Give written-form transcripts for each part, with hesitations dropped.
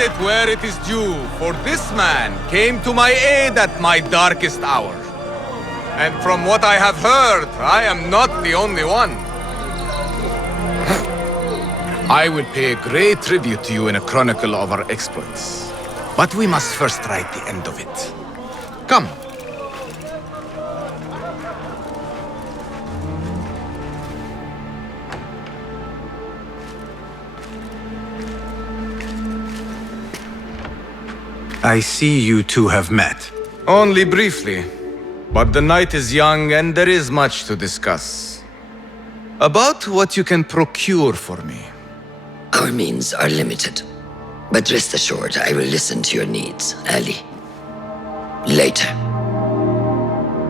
credit where it is due, for this man came to my aid at my darkest hour. And from what I have heard, I am not the only one. I will pay a great tribute to you in a chronicle of our exploits. But we must first write the end of it. Come. I see you two have met. Only briefly. But the night is young and there is much to discuss. About what you can procure for me. Our means are limited. But rest assured, I will listen to your needs, Ali. Later.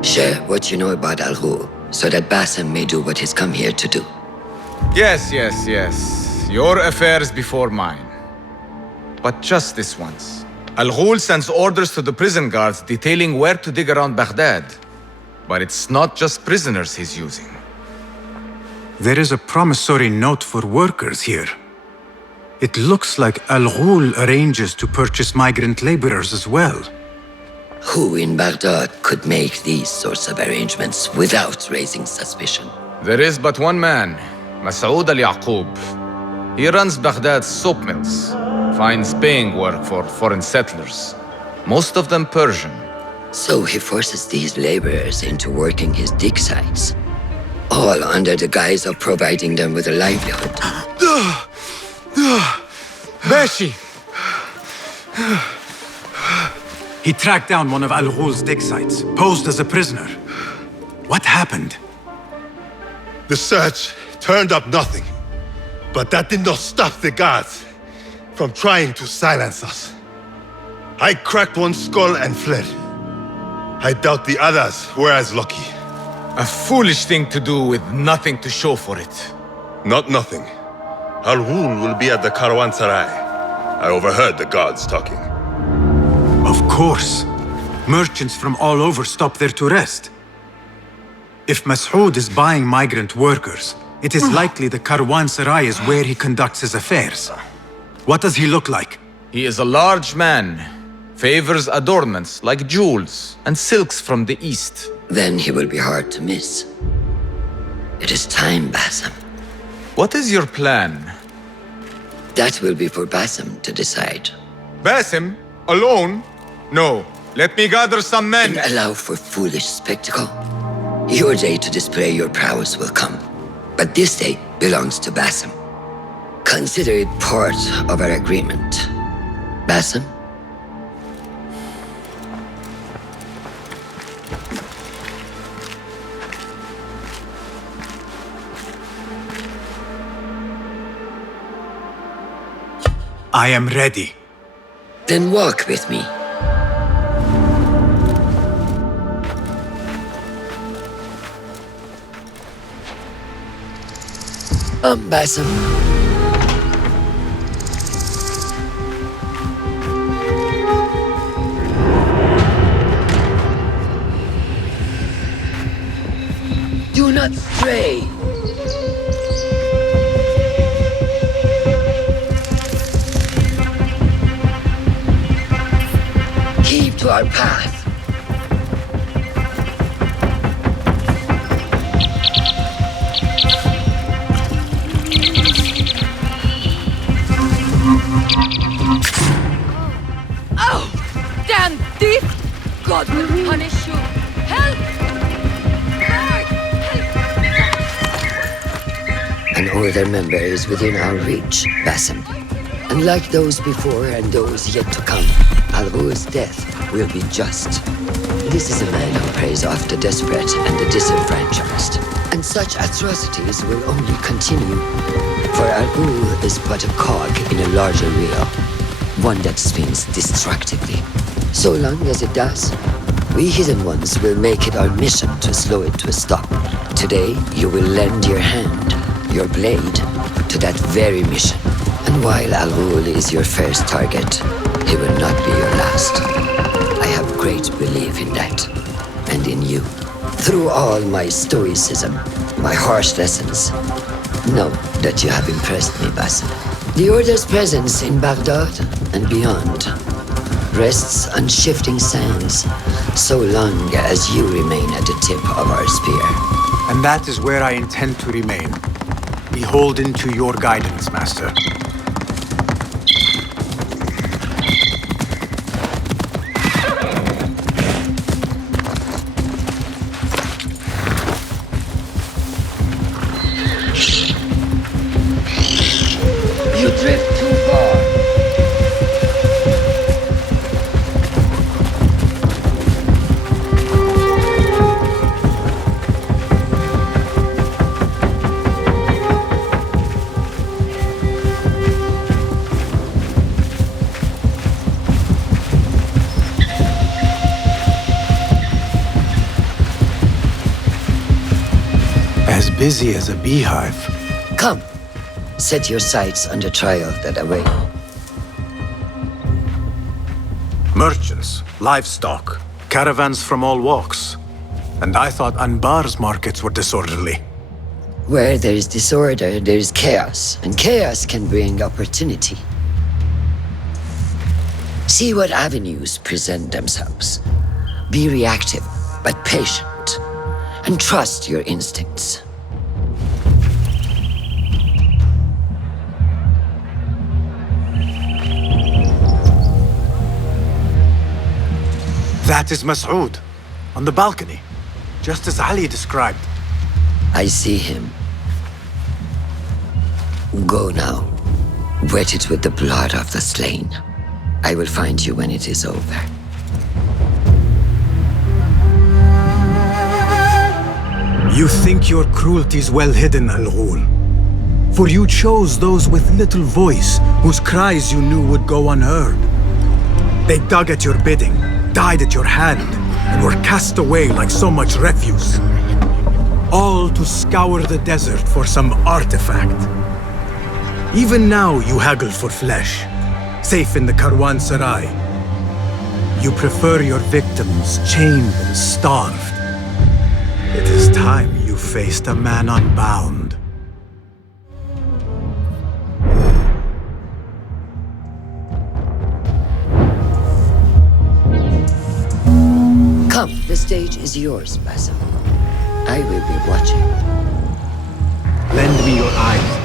Share what you know about Al-Ghul, so that Bassem may do what he's come here to do. Yes. Your affairs before mine. But just this once. Al-Ghul sends orders to the prison guards detailing where to dig around Baghdad. But it's not just prisoners he's using. There is a promissory note for workers here. It looks like Al-Ghul arranges to purchase migrant laborers as well. Who in Baghdad could make these sorts of arrangements without raising suspicion? There is but one man, Masoud al-Yaqub. He runs Baghdad's soap mills, finds paying work for foreign settlers, most of them Persian. So he forces these laborers into working his dig sites, all under the guise of providing them with a livelihood. Beshi! He tracked down one of Al-Ghul's dig sites, posed as a prisoner. What happened? The search turned up nothing. But that did not stop the guards from trying to silence us. I cracked one skull and fled. I doubt the others were as lucky. A foolish thing to do with nothing to show for it. Not nothing. Al-Ghul will be at the Caravanserai. I overheard the guards talking. Of course. Merchants from all over stop there to rest. If Masoud is buying migrant workers, it is likely the Caravanserai is where he conducts his affairs. What does he look like? He is a large man, favors adornments like jewels and silks from the east. Then he will be hard to miss. It is time, Bassem. What is your plan? That will be for Bassem to decide. Bassem? Alone? No. Let me gather some men. And allow for foolish spectacle. Your day to display your prowess will come. But this day belongs to Bassem. Consider it part of our agreement. Bassem? I am ready. Then walk with me. Bassem. Do not stray. Keep to our path. Oh! Damn thief! God will punish you! Help! Guard! Help! An older member is within our reach, Bassem. Unlike those before and those yet to come, Al-Ghul's death will be just. This is a man who preys off the desperate and the disenfranchised. And such atrocities will only continue. For Al-Ghul is but a cog in a larger wheel, one that spins destructively. So long as it does, we hidden ones will make it our mission to slow it to a stop. Today, you will lend your hand, your blade, to that very mission. And while Al-Ghul is your first target, he will not be your last. I have great belief in that, and in you. Through all my stoicism, my harsh lessons, know that you have impressed me, Bassem. The Order's presence in Baghdad and beyond rests on shifting sands, so long as you remain at the tip of our spear. And that is where I intend to remain. Beholden to your guidance, Master. You drift too far. As busy as a beehive. Come, set your sights on the trial that await. Merchants, livestock, caravans from all walks. And I thought Anbar's markets were disorderly. Where there is disorder, there is chaos, and chaos can bring opportunity. See what avenues present themselves. Be reactive, but patient, and trust your instincts. That is Mas'ud, on the balcony, just as Ali described. I see him. Go now. Wet it with the blood of the slain. I will find you when it is over. You think your cruelty's well hidden, Al-Ghul. For you chose those with little voice, whose cries you knew would go unheard. They dug at your bidding, died at your hand, and were cast away like so much refuse. All to scour the desert for some artifact. Even now you haggle for flesh, safe in the Caravanserai. You prefer your victims chained and starved. It is time you faced a man unbound. Come, the stage is yours, Basim. I will be watching. Lend me your eyes.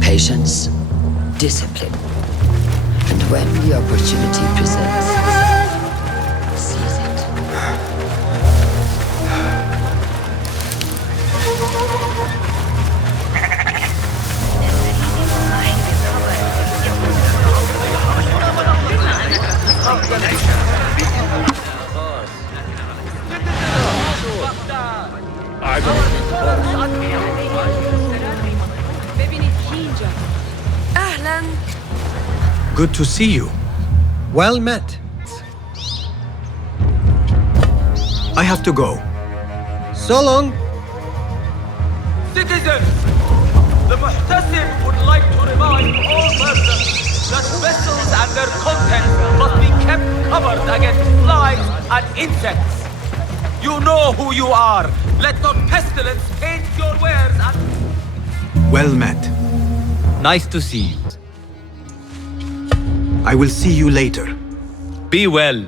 Patience, discipline, and when the opportunity presents, seize it. Good to see you. Well met. I have to go. So long. Citizens, the Muhtasib would like to remind all persons that vessels and their contents must be kept covered against flies and insects. You know who you are. Let not pestilence taint your wares and... Well met. Nice to see you. I will see you later. Be well.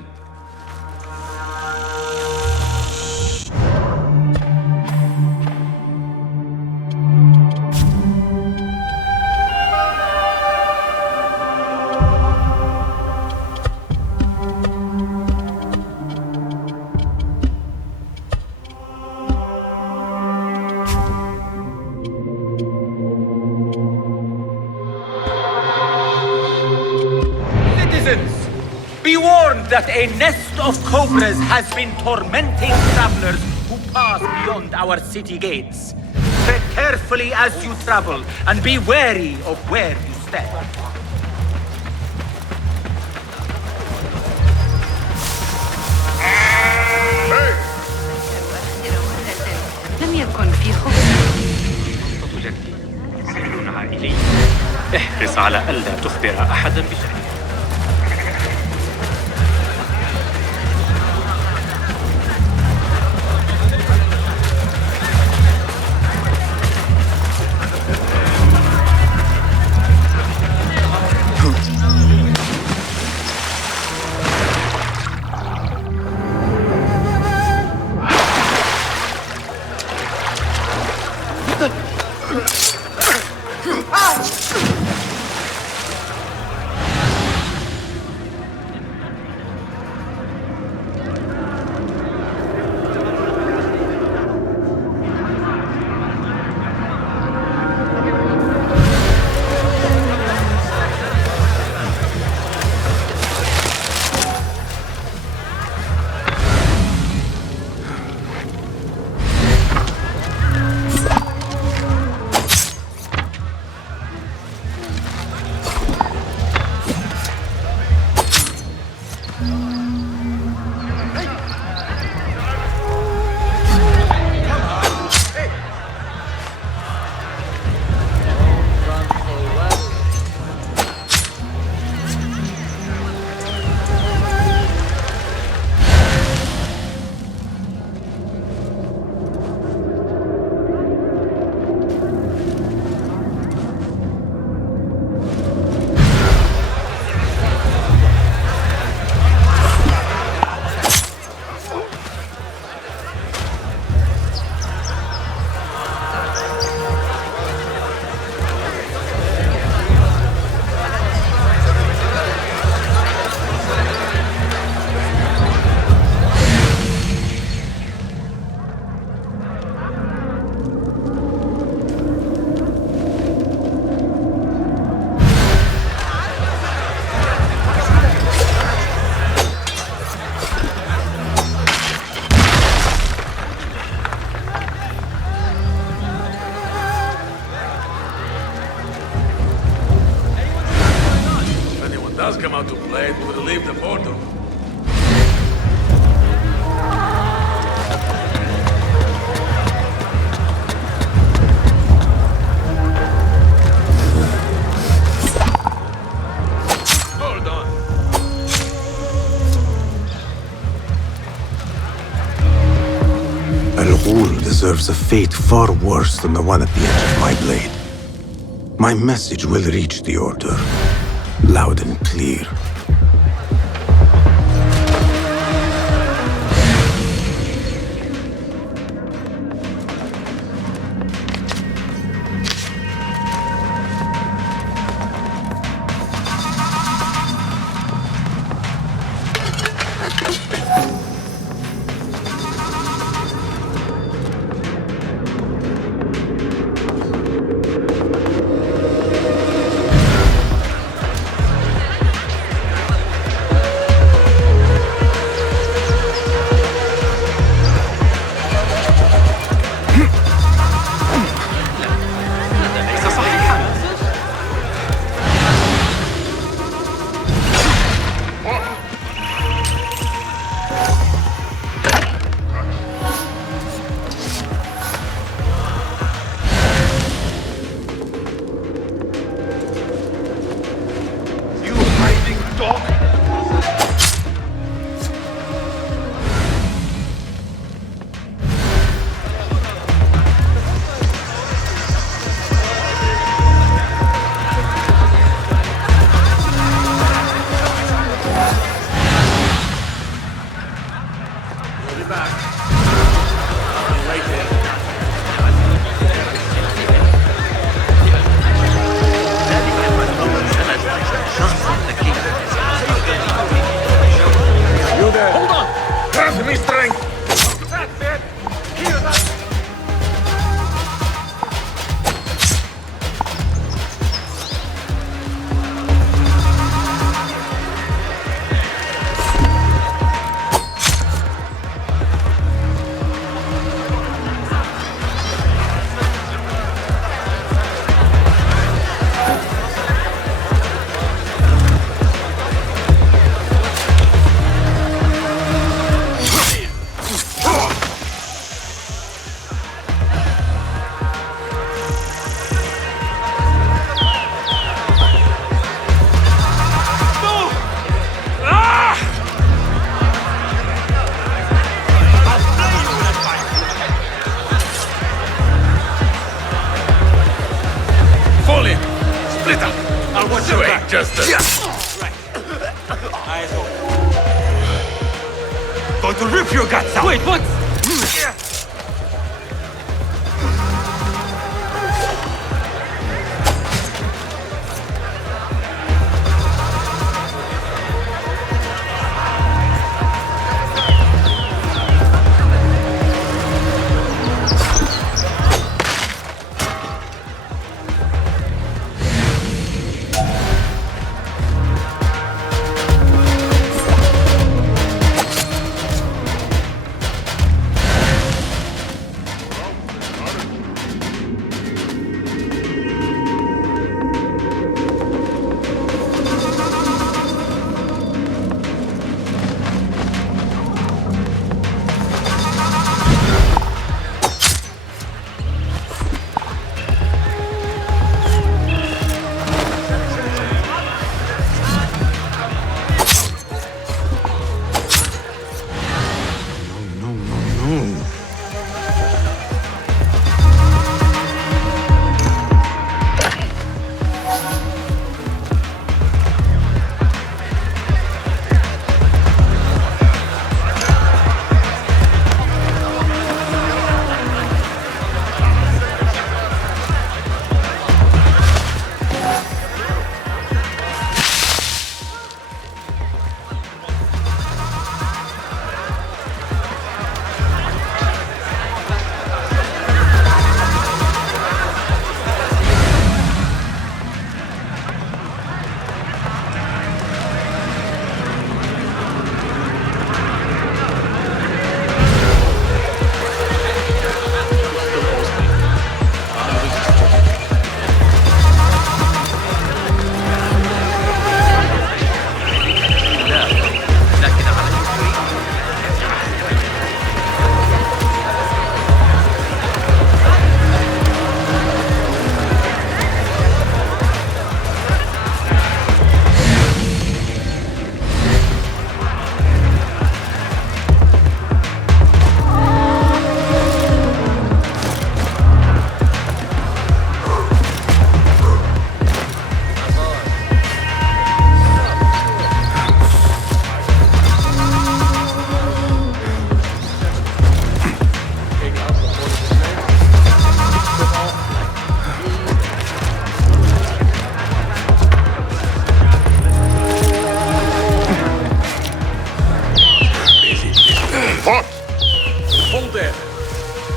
that a nest of cobras has been tormenting travelers who pass beyond our city gates. Tread carefully as you travel, and be wary of where you step. لم يكن في خبز. خطة جدي سر عائلي. احرص على ألا تخبر أحدا بشأنه. Come out to play, it would leave the portal. Hold on. Al-Ghul deserves a fate far worse than the one at the edge of my blade. My message will reach the Order. Loud and clear. Manchester. Going to rip your guts out! Wait, what?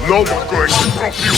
No one going to stop you!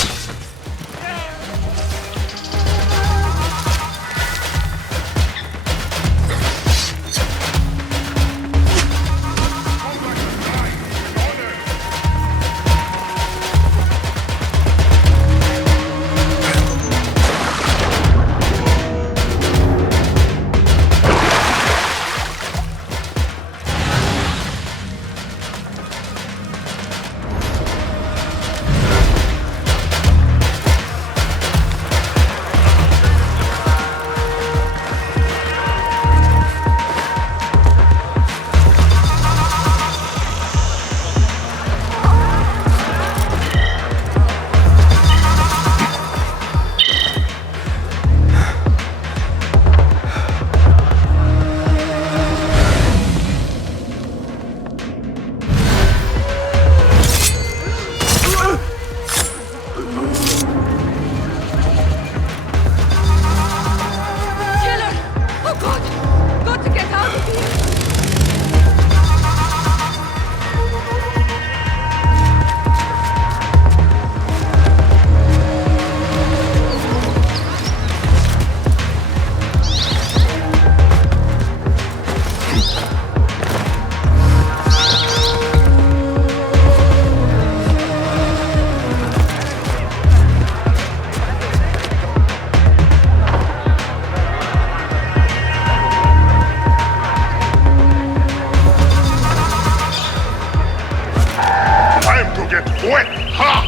Wet! Ha!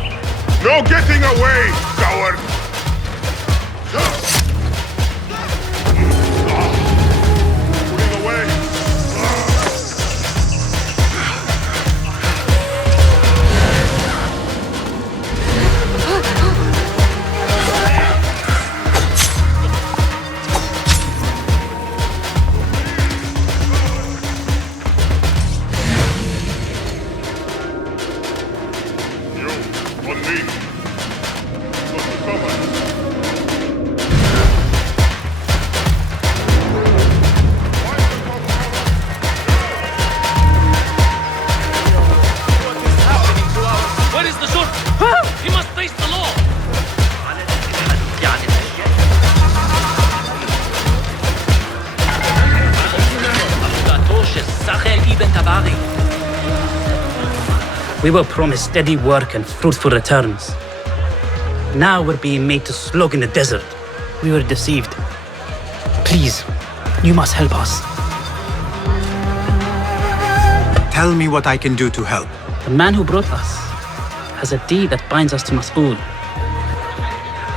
No getting away, coward! Putting away! We were promised steady work and fruitful returns. Now we're being made to slog in the desert. We were deceived. Please, you must help us. Tell me what I can do to help. The man who brought us has a deed that binds us to Mas'ud.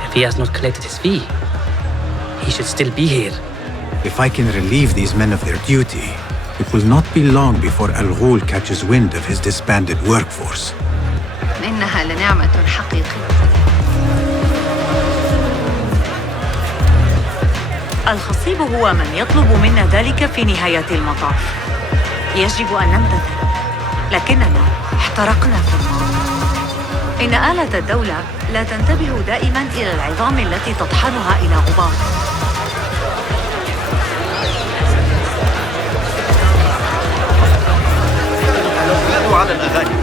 If he has not collected his fee, he should still be here. If I can relieve these men of their duty, it will not be long before Al-Ghul catches wind of his disbanded workforce. إنها لنعمة حقيقية. الخصيب هو من يطلب منا ذلك في نهاية المطاف. يجب أن نمتثل، لكننا احترقنا في النار. إن آلة الدولة لا تنتبه دائما إلى العظام التي تطحنها إلى غبار. على الأغاني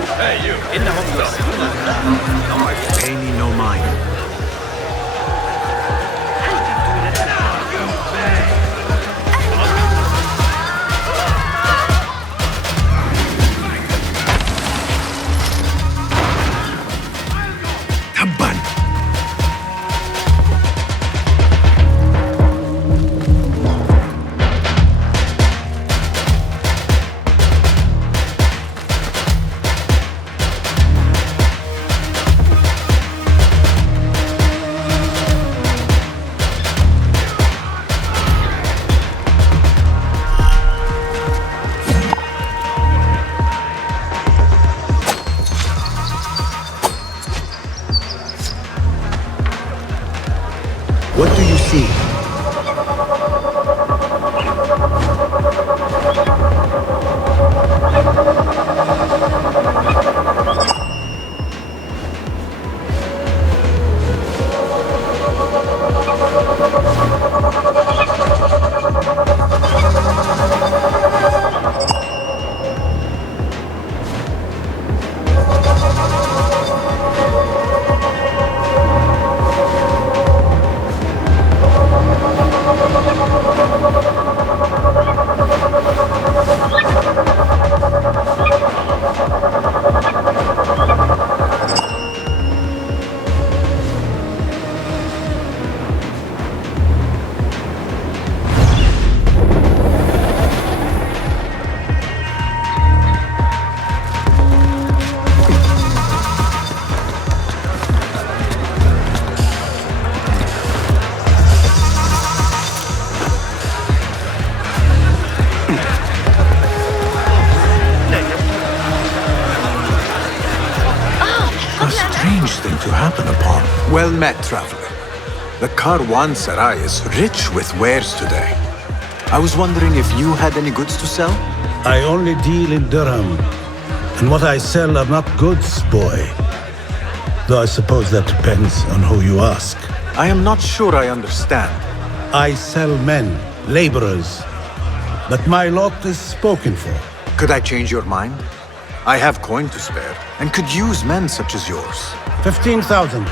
إنهم Pay me no mind. What do you see? Well met, traveler. The Caravanserai is rich with wares today. I was wondering if you had any goods to sell? I only deal in dirham, and what I sell are not goods, boy. Though I suppose that depends on who you ask. I am not sure I understand. I sell men, laborers, but my lot is spoken for. Could I change your mind? I have coin to spare, and could use men such as yours. 15,000.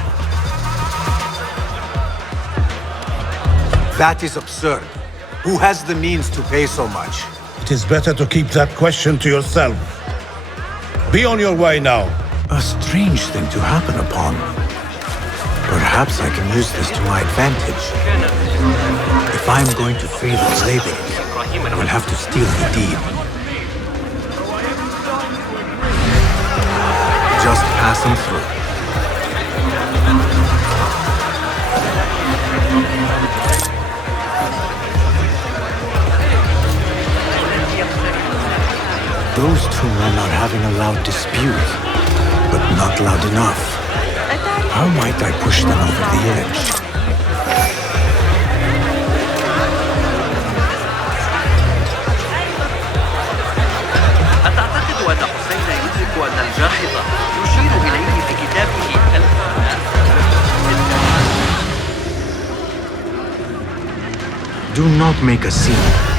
That is absurd. Who has the means to pay so much? It is better to keep that question to yourself. Be on your way now. A strange thing to happen upon. Perhaps I can use this to my advantage. If I'm going to free those laborers, I will have to steal the deed. Just passing through. Those two men are having a loud dispute, but not loud enough. How might I push them over the edge? أتعتقد أن حسين يدرك أن الجاحظ يشير إليه في كتابه Do not make a scene.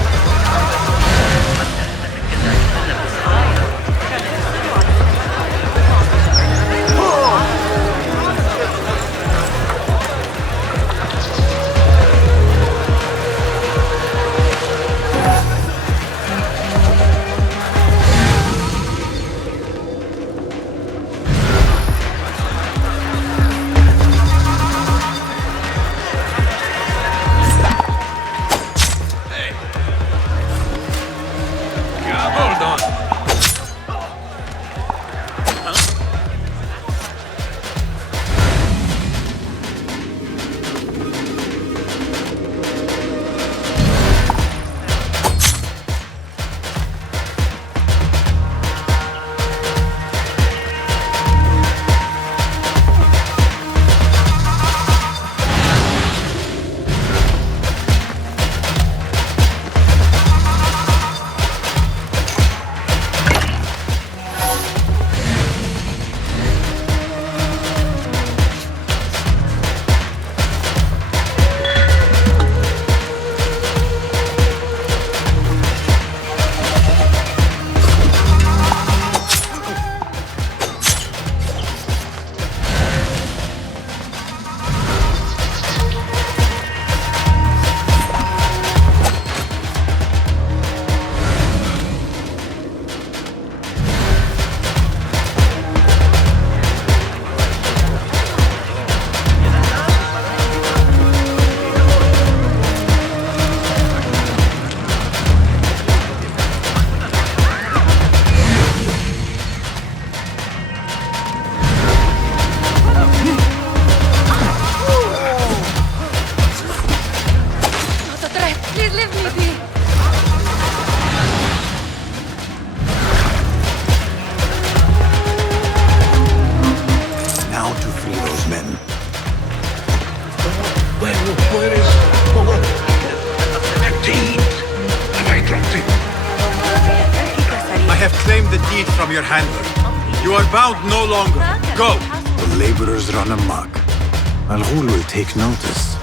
your handler. You are bound no longer. Go! The laborers run amok. Al-Ghul will take notice.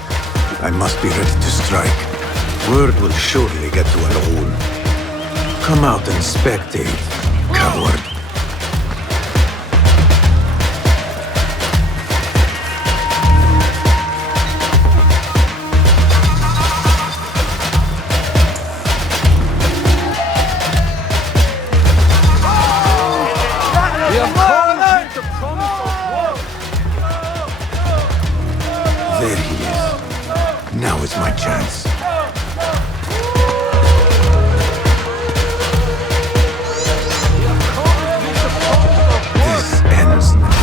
I must be ready to strike. Word will surely get to Al-Ghul. Come out and spectate, coward. There he is. Now is my chance. This ends now.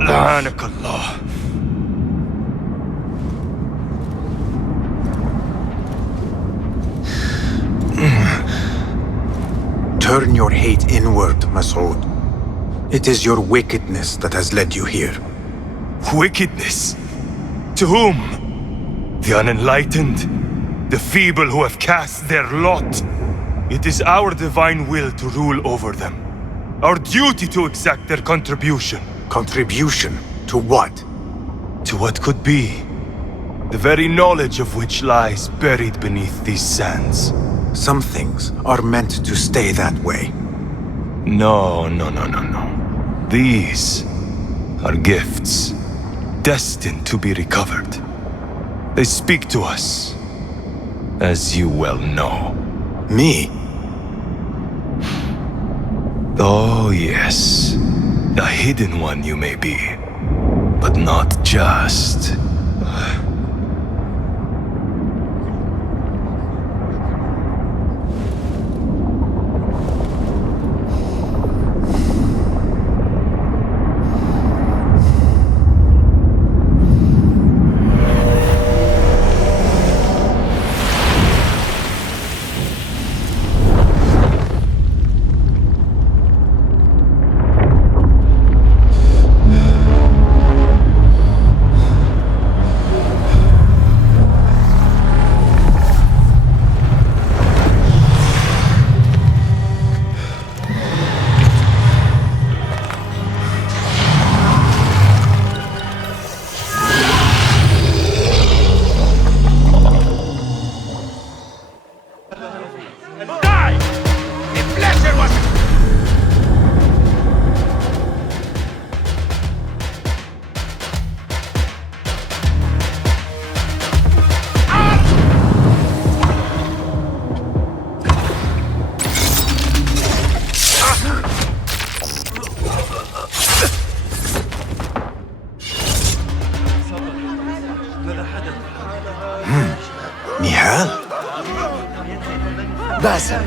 لعنك الله. Turn your hate inward, Mas'ud. It is your wickedness that has led you here. Wickedness? To whom? The unenlightened? The feeble who have cast their lot? It is our divine will to rule over them. Our duty to exact their contribution. Contribution? To what? To what could be. The very knowledge of which lies buried beneath these sands. Some things are meant to stay that way. No. These are gifts, destined to be recovered. They speak to us, as you well know. Me? Oh, yes. A hidden one you may be, but not just. Nihal? باسم.